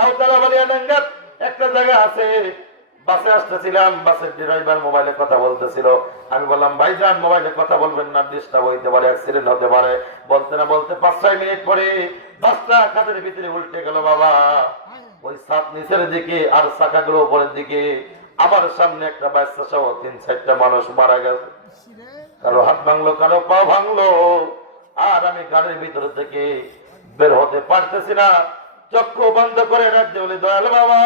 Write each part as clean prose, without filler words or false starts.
লাউতলা বালিয়াডাঙ্গা একটা জায়গা আছে, বাসে আসতেছিলাম, বাসের ড্রাইভার মোবাইলে কথা বলতেছিল। আমি বললাম ভাইজান মোবাইলে কথা বলবেন না, ডিস্টার্ব হইতে পারে, অ্যাক্সিডেন্ট হতে পারে। বলতে না বলতে 5-6 মিনিট পরে বাসটা খাদের ভিতরে উল্টে গেল বাবা। ওই ছাদ নিচের দিকে আর চাকাগুলো উপরের দিকে। আমার সামনে একটা বাচ্চা সহ 3-4টা মানুষ মারা গেছে। কারো হাত ভাঙলো, কারো পা ভাঙলো। আর আমি গাড়ির ভিতর থেকে বের হতে পারতেছি না, চক্ষু বন্ধ করে রাখতে বলি দয়াল বাবা,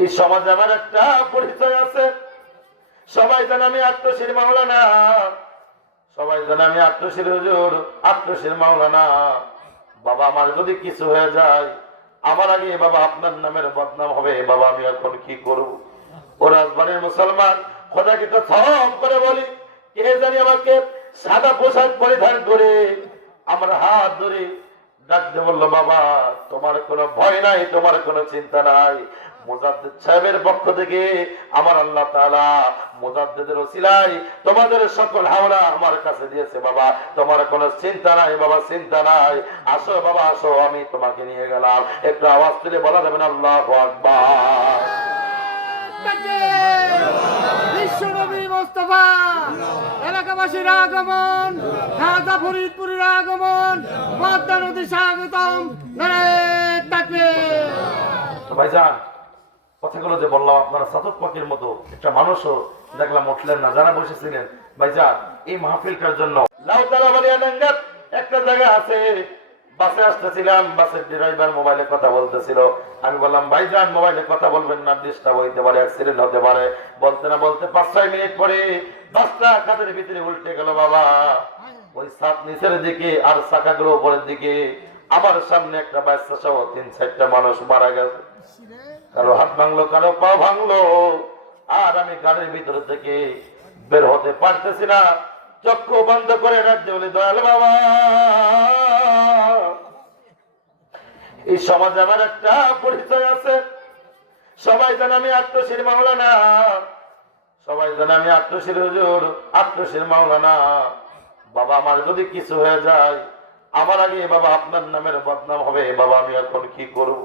এই সমাজে আমার একটা পরিচয় আছে। সবাই জানে আমি আত্মশীল মাওলানা, সবাই জানে আমি আত্মশীল হুজুর, আত্মশীল মাওলানা। বাবা আমার যদি কিছু হয়ে যায়, আমার আগে বাবা আপনার নামের বদনাম হবে। বাবা আমি এখন কি করব? ও রাজবাড়ির মুসলমান, খোদাকে তো সব করে বলি, কে জানি আমাকে সাদা পোশাক পরিধান করে আমার হাত ধরে ডাকতে বললো, বাবা তোমার কোনো ভয় নাই, তোমার কোনো চিন্তা নাই। মুজাদ্দিদ সাহেবের পক্ষ থেকে আমার আল্লাহ তাআলা মুজাদ্দিদের ওসিলায় তোমাদের সকল হাওলা আমার কাছে দিয়েছে। বাবা তোমার কোনো চিন্তা নাই, বাবা চিন্তা নাই। আসো বাবা আসো, আমি তোমাকে নিয়ে গেলাম। একটু আওয়াজ তুলে বলা যাবে না আল্লাহু আকবার? বিশ্বনবী মুস্তাফা এলাকাবাসীর আগমন, খাজা ফরিদপুরের আগমন, পদ্মা নদী স্বাগতম, নারায়ে তাকবীর। ভাইজান কথাগুলো যে বললাম, আপনারা সাদত পাখির মতো একটা মানুষও দেখলাম উঠলেন না, যারা বসেছিলেন। ভাইজান এই মাহফিলটার জন্য লাউতলা বালিয়াডাঙ্গা একটা জায়গা আছে, বাসে আসতেছিলাম, বাসের ড্রাইভার মোবাইলে কথা বলতেছিল। আমি বললাম ভাইজান মোবাইলে কথা বলবেন না, ডিস্টার্ব হইতে পারে, অ্যাক্সিডেন্ট হতে পারে। বলতে না বলতে 5-6 মিনিট পরে বাসটা খাদের ভিতরে উল্টে গেল বাবা। ওই ছাদ নিচের দিকে আর চাকাগুলো উপরের দিকে। আমার সামনে একটা বাচ্চা সহ 3-4টা মানুষ মারা গেছে। কারো হাত ভাঙলো, কারো পা ভাঙলো। আর আমি গাড়ির ভিতর থেকে বের হতে পারতেছি না, চক্ষু বন্ধ করে রাখতে বলি দয়াল বাবা, এই সমাজে আমার একটা পরিচয় আছে। সবাই জানে আমি আত্মশীল মাওলানা, সবাই জানে আমি আত্মশীল হুজুর, আত্মশীল মাওলানা। বাবা আমার যদি কিছু হয়ে যায়, আমার আগে বাবা আপনার নামের বদনাম হবে। বাবা আমি এখন কি করব?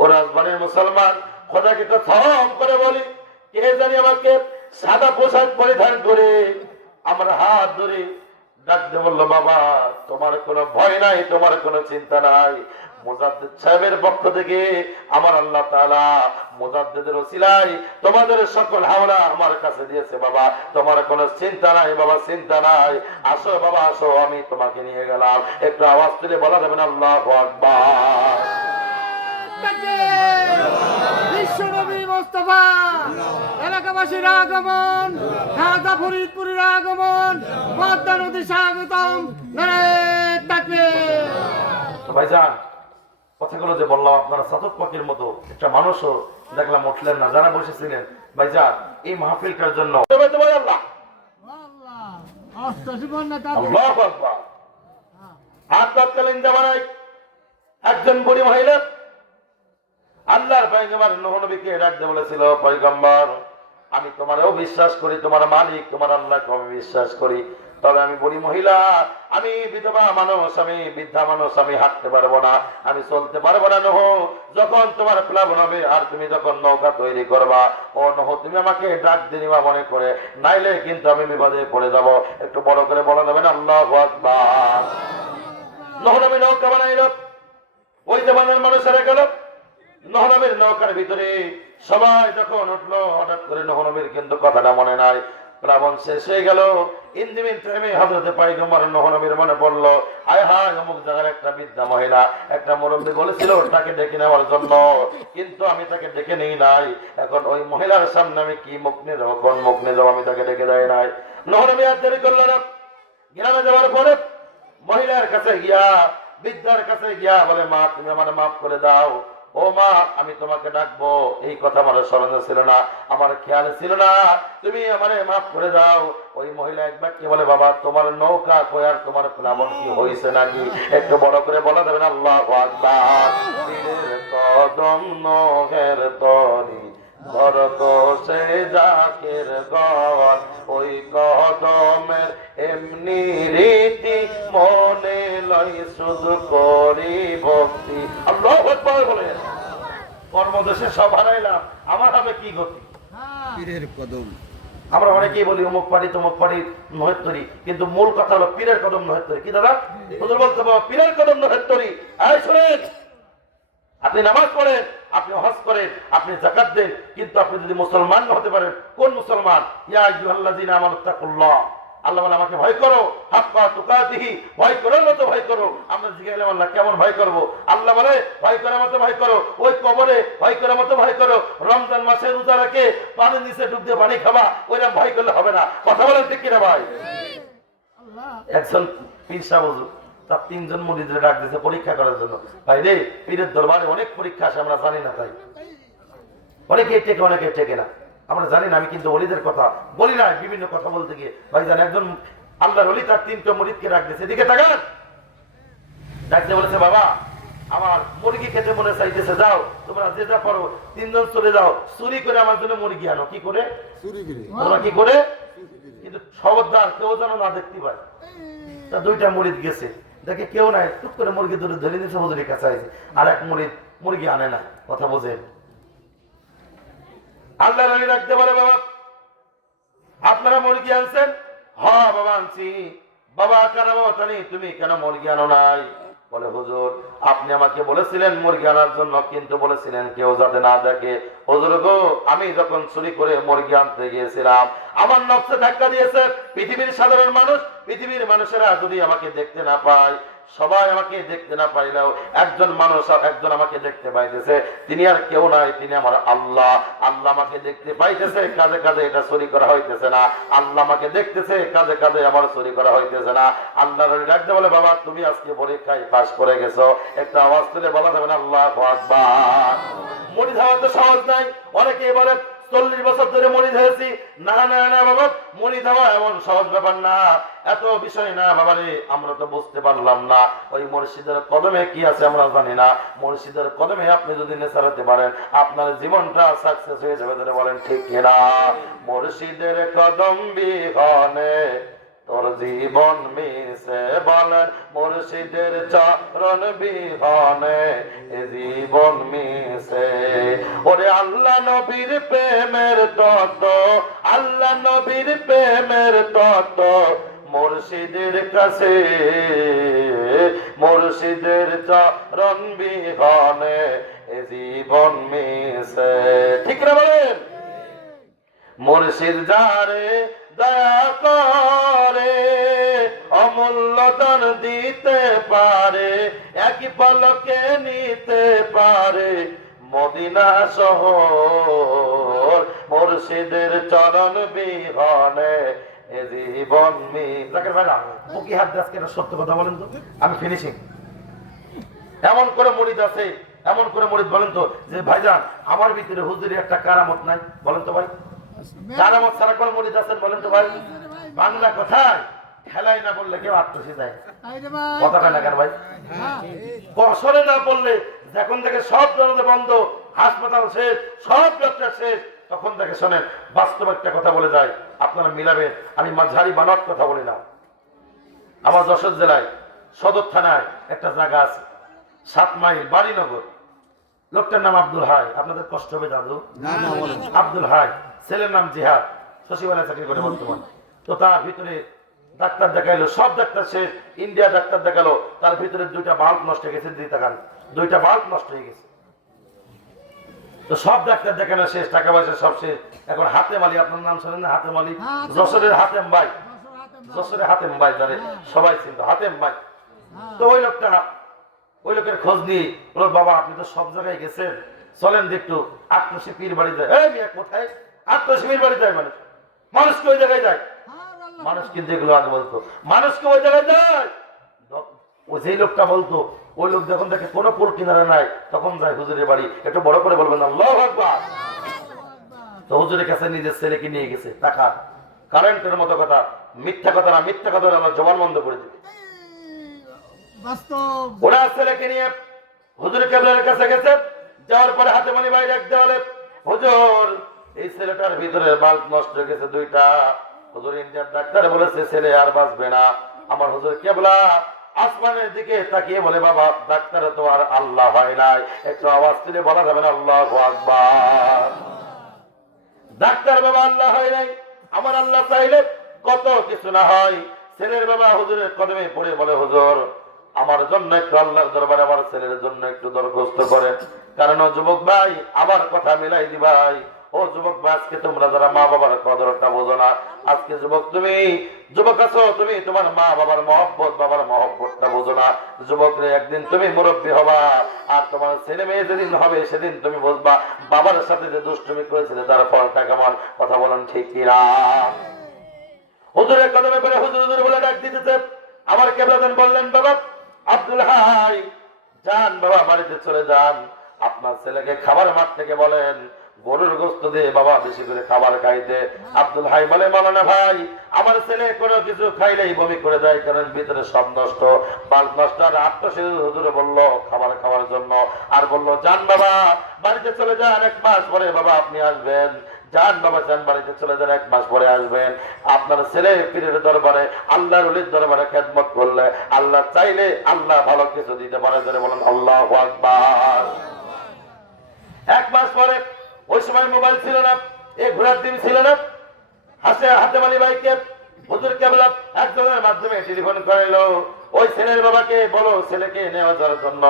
ও রাজবাড়ির মুসলমান, খোদাকে তো সব করে বলি, কে জানি আমাকে সাদা পোশাক পরিধান করে আমার হাত ধরে ডাকতে বললো, বাবা তোমার কোনো ভয় নাই, তোমার কোনো চিন্তা নাই। মুজাদ্দিদ সাহেবের পক্ষ থেকে আমার আল্লাহ তাআলা মুজাদ্দিদের ওসিলায় তোমাদের সকল হাওলা আমার কাছে দিয়েছে। বাবা তোমার কোনো চিন্তা নাই, বাবা চিন্তা নাই। আসো বাবা আসো, আমি তোমাকে নিয়ে গেলাম। একটু আওয়াজ তুলে বলা যাবে না আল্লাহু আকবার? বিশ্বনবী মুস্তাফা এলাকাবাসীর আগমন, খাজা ফরিদপুরের আগমন, পদ্মা নদী স্বাগতম, নারায়ে তাকবীর। ভাইজান কথাগুলো যে বললাম, আপনারা সাদত পাখির মতো একটা মানুষও দেখলাম উঠলেন না, যারা বসেছিলেন। ভাইজান এই মাহফিলটার জন্য আল্লাহু আকবার। তৎকালীন জামানায় একজন বুড়ি মহিলা আল্লাহর পয়গম্বর নূহ নবীকে ডাকতে বলেছিল, পয়গম্বর আমি তোমারও বিশ্বাস করি, তোমার মালিক তোমার আল্লাহকে আমি বিশ্বাস করি, তবে আমি বলি মহিলা, আমি বিধবা মানুষ, আমি বৃদ্ধা মানুষ, আমি হাঁটতে পারবো না, আমি চলতে পারবো না। নূহ যখন তোমার প্লাবন হবে আর তুমি যখন নৌকা তৈরি করবা, ও নূহ তুমি আমাকে ডাক দিবা মনে করে, নাইলে কিন্তু আমি বিপদে পড়ে যাব। একটু বড় করে বলা যাবে না আল্লাহু আকবার? নূহ নবী নৌকা বানাইল, ওই জামানার মানুষেরা গেল নূহ নবীর নৌকার ভিতরে। সবাই যখন উঠলো, হঠাৎ করে নূহ নবীর কিন্তু কথাটা মনে নাই। প্লাবন শেষ হয়ে গেল। ইন্দিমিন টাইমে হযরতে পয়গম্বর নূহ নবীর মনে পড়লো, আয় হায় অমুক জায়গার একটা বৃদ্ধা মহিলা, একটা মুরব্বী বলেছিল তাকে ডেকে নেওয়ার জন্য, কিন্তু আমি তাকে ডেকে নেই নাই। এখন ওই মহিলার সামনে আমি কি মুখ নিয়ে যাবো, কোন মুখ নিয়ে যাবো? আমি তাকে ডেকে দেয় নাই। নূহ নবী আর দেরি করলো না। গ্রামে যাওয়ার পরে মহিলার কাছে গিয়া, বৃদ্ধার কাছে গিয়া বলে, মা তুমি আমার মাফ করে দাও। ও মা আমি তোমাকে ডাকবো, এই কথা আমার স্মরণে ছিল না, আমার খেয়ালে ছিল না, তুমি আমারে মাফ করে দাও। ওই মহিলা এক বাক্যে বলে, বাবা তোমার নৌকা কই আর তোমার প্লাবন কি হয়েছে নাকি? একটু বড় করে বলা যাবে না আল্লাহু আকবার? পীরের কদম নহের তরি ধরত সে জাকের গর, ওই কদমের এমনি রীতি মনে লই শুধু করি কর্মদেশে সব হারাইলাম, আমার হবে কি গতি? হ্যাঁ। পীরের কদম। আমরা অনেকেই বলি অমুক পাড়ি তমুক পাড়ির নহেত্তরি, কিন্তু মূল কথা হলো পীরের কদম নহেত্তরি। কি দাদা? হুজুর বলতে বাবা পীরের কদম নহেত্তরি। এই শুনেন, আপনি নামাজ পড়েন, আপনি হজ করেন, আপনি যাকাত দেন, কিন্তু আপনি যদি মুসলমান না হতে পারেন, কোন মুসলমান? ইয়া আইয়ুহাল্লাযীনা আমানুত্তাকুল্লাহ, আল্লাহ বলে আমাকে ভয় করো, হাক্কা তুকাতিহি, ভয় করার মতো ভয় করো। আমরা জিজ্ঞাসা আল্লাহ কেমন ভয় করব? আল্লাহ বলে ভয় করার মতো ভয় করো, ওই কবরে ভয় করার মতো ভয় করো। রমজান মাসে রোজা রেখে পানির নিচে ডুব দিয়ে পানি খাবা, ওইরকম ভয় করলে হবে না। কথা বলেন ঠিক কিনা ভাই? আল্লাহ। একজন পীর সাহেব হুজুর তার 3 জন মুরিদরে ডাক দিয়েছে পরীক্ষা করার জন্য। ভাই রে, পীরের দরবারে অনেক পরীক্ষা আসে, আমরা জানি না, তাই অনেকে টেকে অনেকে টেকে না, আমরা জানি না। আমি কিন্তু ওলিদের কথা বলি না, বিভিন্ন কথা বলতে গিয়ে ভাই জান, একজন আল্লাহর ওলি তার 3টা মুরিদকে ডাক দিয়েছে, এদিকে তাকান। ডাকতে বলেছে, বাবা আমার মুরগি খেতে মনে চাইতেছে, যাও তোমরা যে যা পারো 3 জন চলে যাও, চুরি করে আমার জন্য মুরগি আনো। কি করে? চুরি করে। তোমরা কি করে? কিন্তু খবরদার কেউ যেন না দেখতে পায়। তা 2টা মুরিদ গেছে, দেখে কেউ নাই, টুক করে মুরগি ধরে ধরে দিয়েছে, হুজুরের কাছে আইছে। আর এক মুরিদ মুরগি আনে না। কথা বোঝেন? আল্লাহ নবী রাখতে বলে, বাবা আপনারা মুরগি আনছেন? হ্যাঁ বাবা আনছি। বাবা কেন বাবা তানি তুমি কেন মুরগি আনো নাই? বলে হুজুর আপনি আমাকে বলেছিলেন মুরগি আনার জন্য, কিন্তু বলেছিলেন কেউ যাতে না দেখে। হুজুর গো, আমি যখন চুরি করে মুরগি আনতে গিয়েছিলাম, আমার নফসে ধাক্কা দিয়েছে পৃথিবীর সাধারণ মানুষ, পৃথিবীর মানুষেরা যদি আমাকে দেখতে না পায়, সবাই আমাকে দেখতে না পাইলেও একজন মানুষ একজন আমাকে দেখতে পাইতেছে, তিনি আর কেউ নাই, তিনি আমার আল্লাহ। আল্লাহ আমাকে দেখতে পাইতেছে, কাজে কাজে এটা চুরি করা হইতেছে না। আল্লাহ আমাকে দেখতেছে, কাজে কাজে আমার চুরি করা হইতেছে না। আল্লাহ ডাকতে বলে, বাবা তুমি আজকে পরীক্ষায় পাস করে গেছো। একটা আওয়াজ তুলে বলা যাবে না আল্লাহু আকবার? মুড়ি খাওয়া তো সহজ নাই। অনেকেই বলে 40 বছর ধরে মরিদ হয়েছি। না না না বাবা, মরিদ হওয়া এমন সহজ ব্যাপার না, এত বিষয় না বাবা রে। আমরা তো বুঝতে পারলাম না ওই মুর্শিদের কদমে কি আছে আমরা জানি না। মুর্শিদের কদমে আপনি যদি নেচারাতে পারেন, আপনার জীবনটা সাকসেস হয়ে যাবে। ধরে বলেন ঠিক কিনা? মুর্শিদের কদম বিহনে তোর জীবন মিশে, বলেন মুর্শিদের চরণ বিহনে জীবন মিশে। ওরে আল্লাহ নবীর প্রেমের তত, আল্লাহ নবীর প্রেমের তত মুর্শিদের কাছে, মুর্শিদের চরণ বিহনে জীবন মিশে। ঠিক না বলেন? মুর্শিদ যারে দয়া করে, অমূল্য দান দিতে পারে, একই পলকে নিতে পারে মদিনা শহর। মুর্শিদের চরণ বিহনে জীবন জাকির ভাই না বুকি হাত দাস কেন? সত্য কথা বলেন তো, আমি ফিনিশিং। এমন করে মুরিদ আছে, এমন করে মুরিদ বলেন তো যে ভাইজান আমার ভিতরে হুজুরের একটা কারামত নাই? বলেন তো ভাই, কারামত ছাড়া কোন মুরিদ আছেন? বলেন তো ভাই। বাংলা কথায় খেলাই না বললে কেউ আত্মসী যায়। কথাটা না কেন ভাই? কসরে না বললে যখন থেকে সব দরজা বন্ধ, হাসপাতাল শেষ, সব ডক্টর শেষ, তখন থেকে শোনেন বাস্তব একটা কথা বলে যায়, আপনারা মিলাবেন। আমি মাঝারি বানর কথা বলি না। আমার যশোর জেলায় সদর থানায় একটা জায়গা আছে, 7 মাইল বাড়িনগর। লোকটার নাম আব্দুল হাই। আপনাদের কষ্ট হবে দাদু? না না বলেন। আব্দুল হাই, ছেলের নাম জিহাদ, সচিবালয় চাকরি করে বর্তমান। তো তার ভিতরে ডাক্তার দেখাইলো, সব ডাক্তার শেষ, ইন্ডিয়া ডাক্তার দেখালো, তার ভিতরে 2টা বাল্ব নষ্ট হয়ে গেছে। দিদি তাকান, 2টা বাল্ব নষ্ট হয়ে গেছে। তো সব ডাক্তার দেখানো শেষ, টাকা পয়সা সব শেষ। এখন হাতেম আলী, আপনার নাম শোনেন না? হাতেম আলী, যশোরের হাতেম ভাই, যশোরের হাতেম ভাই, জানে সবাই চিন্তা হাতেম ভাই। তো ওই লোকটা, ওই লোকের খোঁজ নিয়ে বলল, বাবা আপনি তো সব জায়গায় গেছেন, চলেন একটু আত্মসী পীর বাড়ি যায়। এই মেয়ে কোথায় আত্মসী পীর বাড়ি যায়? মানুষ মানুষকে ওই জায়গায় যায়। মানুষ কিন্তু এগুলো আগে বলতো, মানুষকে ওই জায়গায় যায়। ওই যেই লোকটা বলতো, ওই লোক যখন দেখে কোনো পুল কিনারে নাই, তখন যায় হুজুরের বাড়ি। একটু বড় করে বলবেন আল্লাহু আকবার। তো হুজুরের কাছে নিজের ছেলেকে নিয়ে গেছে। টাকা কারেন্টের মতো কথা, মিথ্যা কথা না, মিথ্যা কথা আমার জবান বন্ধ করে দিবে। ওরা ছেলেকে নিয়ে হুজুর কেবলার কাছে গেছে। যাওয়ার পরে হাতে মানি ভাই ডাক দেওয়ালে, হুজুর এই ছেলেটার ভিতরে বাল্ব নষ্ট হয়ে গেছে 2টা। হুজুর ইন্ডিয়ার ডাক্তার বলেছে ছেলে আর বাঁচবে না। আমার হুজুর কেবলা আসমানের দিকে তাকিয়ে বলে, বাবা ডাক্তার তো আর আল্লাহ হয় নাই, একটু আওয়াজ তুলে বলা যাবে না আল্লাহু আকবার? ডাক্তার বাবা আল্লাহ হয় নাই, আমার আল্লাহ চাইলে কত কিছু না হয়। ছেলের বাবা হুজুরের কদমে পড়ে বলে, হুজুর আমার জন্য একটু আল্লাহর দরবারে আমার ছেলের জন্য একটু দরখাস্ত করেন। কারণ ও যুবক ভাই আবার কথা মিলাই দিবাই। ও যুবক ভাই, আজকে তোমরা যারা মা বাবার কদরটা বোঝো না, আজকে যুবক তুমি যুবক আছো, তুমি তোমার মা বাবার মহব্বত, বাবার মহব্বতটা বোঝো না। যুবক রে, একদিন তুমি মুরব্বী হবা, আর তোমার ছেলে মেয়ে যেদিন হবে সেদিন তুমি বুঝবা বাবার সাথে যে দুষ্টুমি করেছিলে তার ফলটা কেমন। কথা বলেন ঠিক কিনা? হুজুরের কদমে পড়ে হুজুর হুজুর বলে ডাক দিতেছে। আমার কেবলাদান বললেন, বাবা আব্দুল হাই যান, বাবা বাড়িতে চলে যান, আপনার ছেলেকে খাবার মাঠ থেকে বলেন গরুর গোস্ত দিয়ে বাবা বেশি করে খাবার খাইতে। আব্দুল হাই বলে, মাওলানা ভাই আমার ছেলে কোনো কিছু খাইলেই বমি করে দেয়, কারণ ভিতরে সব নষ্ট, বাল্ব নষ্ট। আর আত্মশীল হুজুরে বললো খাবার খাওয়ার জন্য, আর বললো যান বাবা বাড়িতে চলে যান, 1 মাস পরে বাবা আপনি আসবেন। যান বাবা যান, বাড়িতে চলে যান, 1 মাস পরে আসবেন। আপনার ছেলে পীরের দরবারে আল্লাহর ওলির দরবারে খেদমত করলে আল্লাহ চাইলে আল্লাহ ভালো কিছু দিতে পারে। বলেন আল্লাহু আকবার। 1 মাস পরে, ওই সময় মোবাইল ছিল না, এই ঘোরার দিন ছিল না, হাতেম আলী ভাইকে হুজুর কেবলা একজনের মাধ্যমে টেলিফোন করাইলো, ওই ছেলের বাবাকে বলো ছেলেকে নেওয়া যাওয়ার জন্য।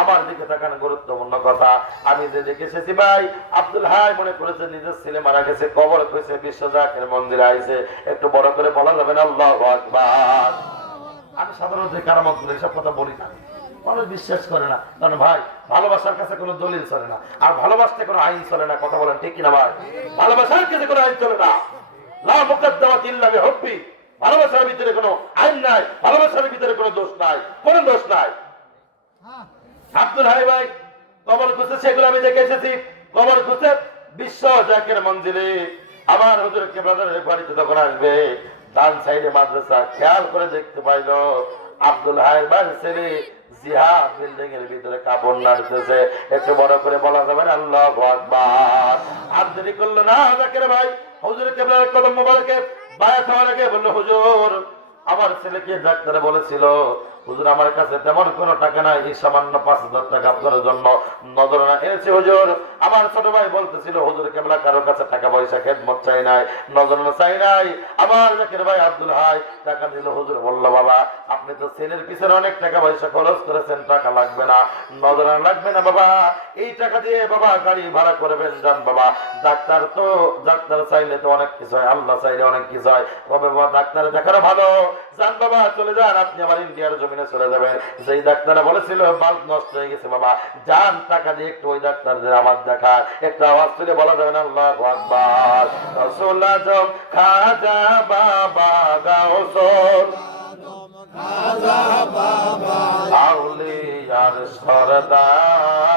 আমার দিকে তাকান, গুরুত্বপূর্ণ কথা। আমি যে দেখে এসেছি ভাই, আব্দুল হাই মনে করেছে নিজের ছেলে মারা গেছে, কবর কইছে, বিশ্ব জাকের মন্দিরে আইছে, একটু বড় করে বলা যাবে না আল্লাহু আকবার? আমি সাধারণত কারামত গুলো এসব কথা বলি না, মানুষ বিশ্বাস করে না। কারণ ভাই ভালোবাসার কাছে কোনো দলিল চলে না, আর ভালোবাসতে কোনো আইন চলে না। কথা বলেন ঠিক কিনা ভাই? ভালোবাসার কাছে কোনো আইন চলে না। লা মুকদ্দামাত ইল্লা বিহুব্বি, ভালোবাসার ভিতরে কোনো আইন নাই, ভালোবাসার ভিতরে কোনো দোষ নাই, কোনো দোষ নাই। আব্দুল হাই ভাই কবর খুঁজছে, সেগুলো আমি দেখে এসেছি। কবর খুঁজছে বিশ্ব জাকের মঞ্জিলে। আমার হুজুর কেবলাদারের বাড়িতে তখন আসবে, ডান সাইডে মাদ্রাসা, খেয়াল করে দেখতে পাইল আব্দুল হাই ভাই ছেলে জিহাদ বিল্ডিং এর ভিতরে কাপড় নাড়তেছে। একটু বড় করে বলা যাবে না আল্লাহু আকবার? আর দেরি করলো না জাকের ভাই, হুজুর কেবলার কদম মোবারকে বায়াত হওয়ার আগে বলল, হুজুর আমার ছেলেকে ডাক্তারে বলেছিল, হুজুর আমার কাছে তেমন কোনো টাকা নাই, এই সামান্য 5,000 টাকা আপনার জন্য নজরানা এনেছি হুজুর। আমার ছোট ভাই বলতেছিল হুজুর কেবলা কারোর কাছে টাকা পয়সা খেদমত চাই নাই, নজরানা চাই নাই। আমার জাকির ভাই আব্দুল হাই টাকা দিল। হুজুর বলল, বাবা আপনি তো ছেলের পিছনে অনেক টাকা পয়সা খরচ করেছেন, টাকা লাগবে না, নজরানা লাগবে না বাবা, এই টাকা দিয়ে বাবা গাড়ি ভাড়া করবেন, যান বাবা। ডাক্তার চাইলে তো অনেক কিছু হয়, আল্লাহ চাইলে অনেক কিছু হয়, তবে বাবা ডাক্তার দেখানো ভালো, যান বাবা চলে যান, আপনি আমার ইন্ডিয়ার জমিনে চলে যাবেন। যেই ডাক্তার বলেছিল বাল্ব নষ্ট হয়ে গেছে, বাবা যান টাকা দিয়ে একটু ওই ডাক্তারদের আমার দেখা, একটু আওয়াজ তুলে বলা যাবে না আল্লাহু আকবার? রাসূল আজম খাজা বাবা গাউসুল খাজা বাবা আউলিয়ার সরদার,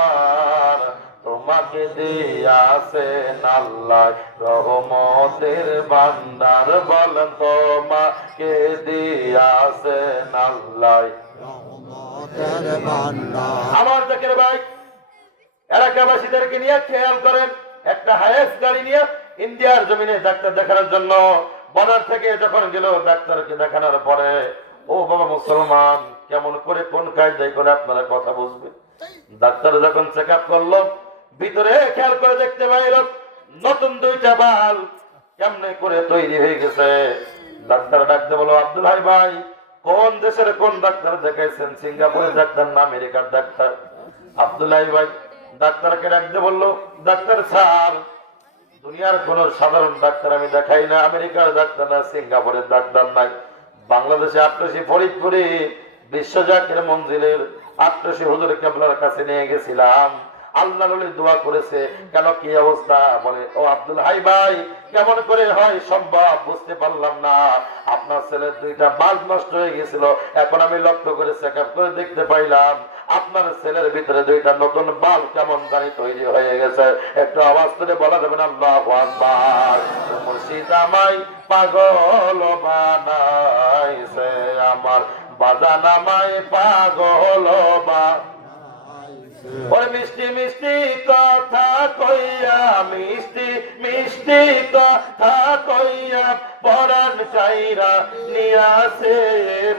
তোমাকে দিয়াছেন আল্লাহ রহমতের ভান্ডার, বলেন তোমাকে দিয়াছেন আল্লাহ রহমতের ভান্ডার। আমার জাকির ভাই এলাকাবাসীদেরকে নিয়ে খেয়াল করেন, একটা হায়েস্ট গাড়ি নিয়ে ইন্ডিয়ার জমিনে ডাক্তার দেখানোর জন্য বর্ডার থেকে যখন গেল, ডাক্তারকে দেখানোর পরে, ও বাবা মুসলমান কেমন করে কোন কায়দায় করে আপনারা কথা বুঝবেন। ডাক্তার যখন চেক আপ করলো, ভিতরে খেয়াল করে দেখতে পাইল নতুন 2টা বাল কেমনে করে তৈরি হয়ে গেছে। ডাক্তার ডাকতে বলো, আব্দুল হাই ভাই কোন দেশের কোন ডাক্তার দেখাইছেন? সিঙ্গাপুরের ডাক্তার না আমেরিকার ডাক্তার? আব্দুল হাই ভাই ডাক্তারকে ডাকতে বললো, ডাক্তার স্যার দুনিয়ার কোন সাধারণ ডাক্তার আমি দেখাই না, আমেরিকার ডাক্তার না, সিঙ্গাপুরের ডাক্তার নাই, বাংলাদেশে 88 ফরিদপুরে বিশ্ব জাকের মঞ্জিলের 88 হুজুর কেবলার কাছে নিয়ে গেছিলাম, আল্লাহর ওলি দোয়া করেছে, কেন কি অবস্থা? বলে, ও আব্দুল হাই ভাই কেমন করে হয় সম্ভব বুঝতে পারলাম না, আপনার ছেলের 2টা বাল্ব নষ্ট হয়ে গেছিল, এখন আমি লক্ষ্য করে চেক আপ করে দেখতে পাইলাম আপনার ছেলের ভিতরে 2টা নতুন বাল্ব কেমন জানি তৈরি হয়ে গেছে। একটু আওয়াজ করে বলা যাবে না আল্লাহু আকবার? মুর্শিদ আমায় পাগল বানাইছে, আমার বাজান আমায় পাগল বানাইছে, ওই মিষ্টি মিষ্টি কথা কইয়া মিষ্টি মিষ্টি কথা কইয়া পরাণ চাইরা নিয়াছে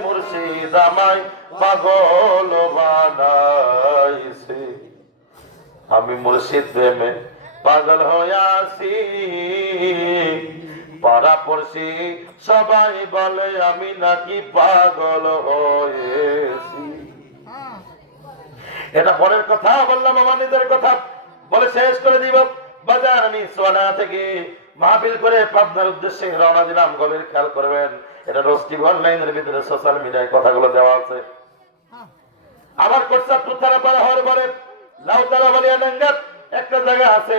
মুর্শিদ আমায় পাগল বানাইছে আমি মুর্শিদ প্রেমে পাগল হইয়াছি পাড়া পড়ছি সবাই বলে আমি নাকি পাগল হয়েছি। এটা পরের কথা বললাম, আমার নিজের কথা বলে শেষ করে দিব। বাজার আমি সোনা থেকে মাহফিল করে পাবনার উদ্দেশ্যে রওনা দিলাম। গভীর খেয়াল করবেন, এটা রোস্টি অনলাইনের ভিতরে সোশ্যাল মিডিয়ায় কথাগুলো দেওয়া আছে। আমার কোর্সা তুথারা পাড়া হওয়ার পরে লাউতারা বালিয়াডাঙ্গা একটা জায়গা আছে,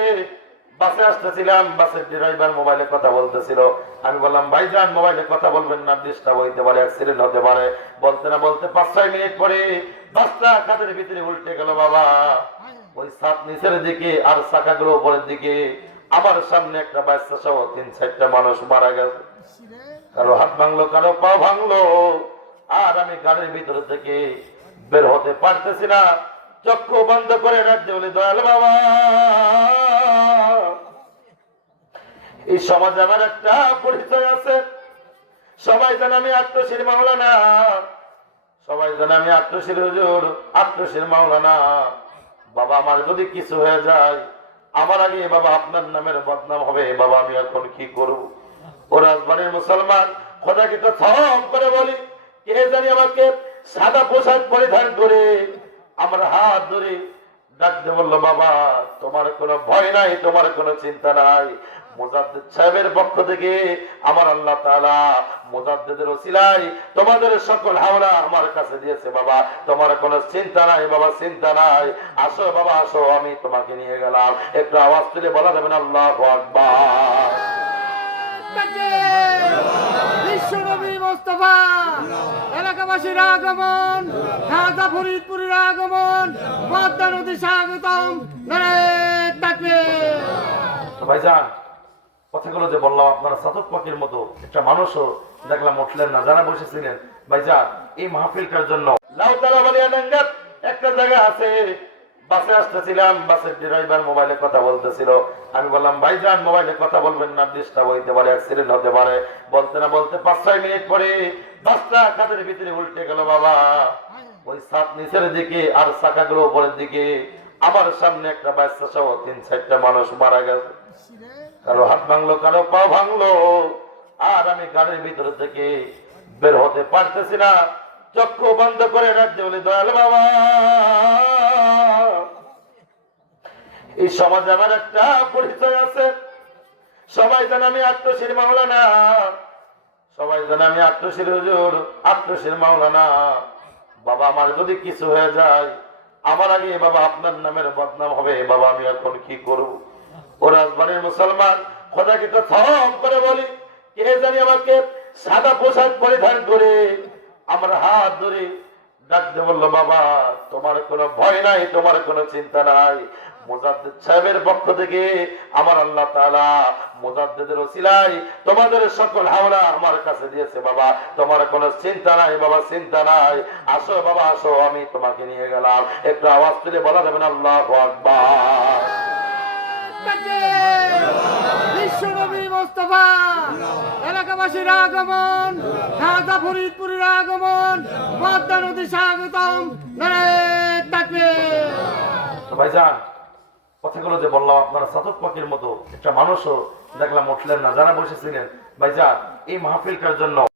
বাসে আসতেছিলাম, বাসের ড্রাইভার মোবাইলে কথা বলতেছিল। আমি বললাম ভাইজান মোবাইলে কথা বলবেন না, ডিস্টার্ব হইতে পারে, অ্যাক্সিডেন্ট হতে পারে। বলতে না বলতে 5-6 মিনিট পরে বাসটা খাদের ভিতরে উল্টে গেল। বাবা ওই সাত নিচের দিকে আর চাকাগুলো উপরের দিকে, আমার সামনে একটা বাচ্চা সহ 3-4টা মানুষ মারা গেছে। কারো হাত ভাঙলো, কারো পা ভাঙলো। আর আমি গাড়ির ভিতরে থেকে বের হতে পারতেছি না, চক্ষু বন্ধ করে রাখতে বলি দয়াল বাবা এই সমাজে আমার একটা পরিচয় আছে। সবাই জানে আমি আত্মশীল মাওলানা, সবাই জানে আমি আত্মশীল হুজুর, আত্মশীল মাওলানা। বাবা আমার যদি কিছু হয়ে যায়, আমার আগে বাবা আপনার নামের বদনাম হবে। বাবা আমি এখন কি করব? ও রাজবাড়ির মুসলমান, খোদাকে তো থম করে বলি, কে জানি আমাকে সাদা পোশাক পরিধান করে আমার হাত ধরে ডাকতে বললো, বাবা তোমার কোনো ভয় নাই, তোমার কোনো চিন্তা নাই। মুজাদ্দিদ সাহেবের পক্ষ থেকে আমার আল্লাহ তাআলা মুজাদ্দিদের ওসিলায় তোমাদের সকল হাওলা আমার কাছে দিয়েছে। বাবা তোমার কোনো চিন্তা নাই, বাবা চিন্তা নাই। আসো বাবা আসো, আমি তোমাকে নিয়ে গেলাম। একটু আওয়াজ তুলে বলা যাবে না আল্লাহু আকবার। বিশ্বনবী মুস্তাফা এলাকাবাসীর আগমন, রাজা ফরিদপুরের আগমন, পদ্মা নদী স্বাগতম। নারায়ে তাকবীর। ভাইজান কথাগুলো যে বললাম, আপনারা সাতক পাখির মতো একটা মানুষও দেখলাম উঠলেন না, যারা বসেছিলেন। ভাইজান এই মাহফিলটার জন্য লাউতারা বালিয়াডাঙ্গা একটা জায়গা আছে, বাসে আসতেছিলাম, বাসের ড্রাইভার মোবাইলে কথা বলতেছিল। আমি বললাম ভাইজান মোবাইলে কথা বলবেন না, ডিস্টার্ব হইতে পারে, অ্যাক্সিডেন্ট হতে পারে। বলতে না বলতে 5-6 মিনিট পরে বাসটা খাদের ভিতরে উল্টে গেল। বাবা ওই সাত নিচের দিকে আর চাকাগুলো উপরের দিকে, আমার সামনে একটা বাচ্চা সহ 3-4টা মানুষ মারা গেছে। কারো হাত ভাঙলো, কারো পা ভাঙলো। আর আমি গাড়ির ভিতরে থেকে বের হতে পারতেছি না, চক্ষু বন্ধ করে রাখতে বলি দয়াল বাবা এই সমাজে আমার একটা পরিচয় আছে। সবাই জানে আমি আত্মশীল মাওলানা, সবাই জানে আমি আত্মশীল হুজুর, আত্মশীল মাওলানা। বাবা আমার যদি কিছু হয়ে যায়, আমার আগে বাবা আপনার নামের বদনাম হবে। বাবা আমি এখন কি করব? ও রাজবাড়ির মুসলমান, খোদাকে তো থম করে বলি, কে জানি আমাকে সাদা পোশাক পরিধান করে আমার হাত ধরে ডাকতে বললো, বাবা তোমার কোনো ভয় নাই, তোমার কোনো চিন্তা নাই। মুজাদ্দিদ সাহেবের পক্ষ থেকে আমার আল্লাহ তাআলা মুজাদ্দিদের ওসিলায় তোমাদের সকল হাওলা আমার কাছে দিয়েছে। বাবা তোমার কোনো চিন্তা নাই, বাবা চিন্তা নাই। আসো বাবা আসো, আমি তোমাকে নিয়ে গেলাম। একটু আওয়াজ তুলে বলা যাবে না আল্লাহু আকবার। বিশ্বনবী মুস্তাফা এলাকাবাসীর আগমন, রাজা ফরিদপুরের আগমন, পদ্মা নদী স্বাগতম। নারায়ে তাকবীর। ভাইজান কথাগুলো যে বললাম, আপনারা সাতক পাখির মতো একটা মানুষও দেখলাম উঠলেন না, যারা বসেছিলেন। ভাইজান এই মাহফিলটার জন্য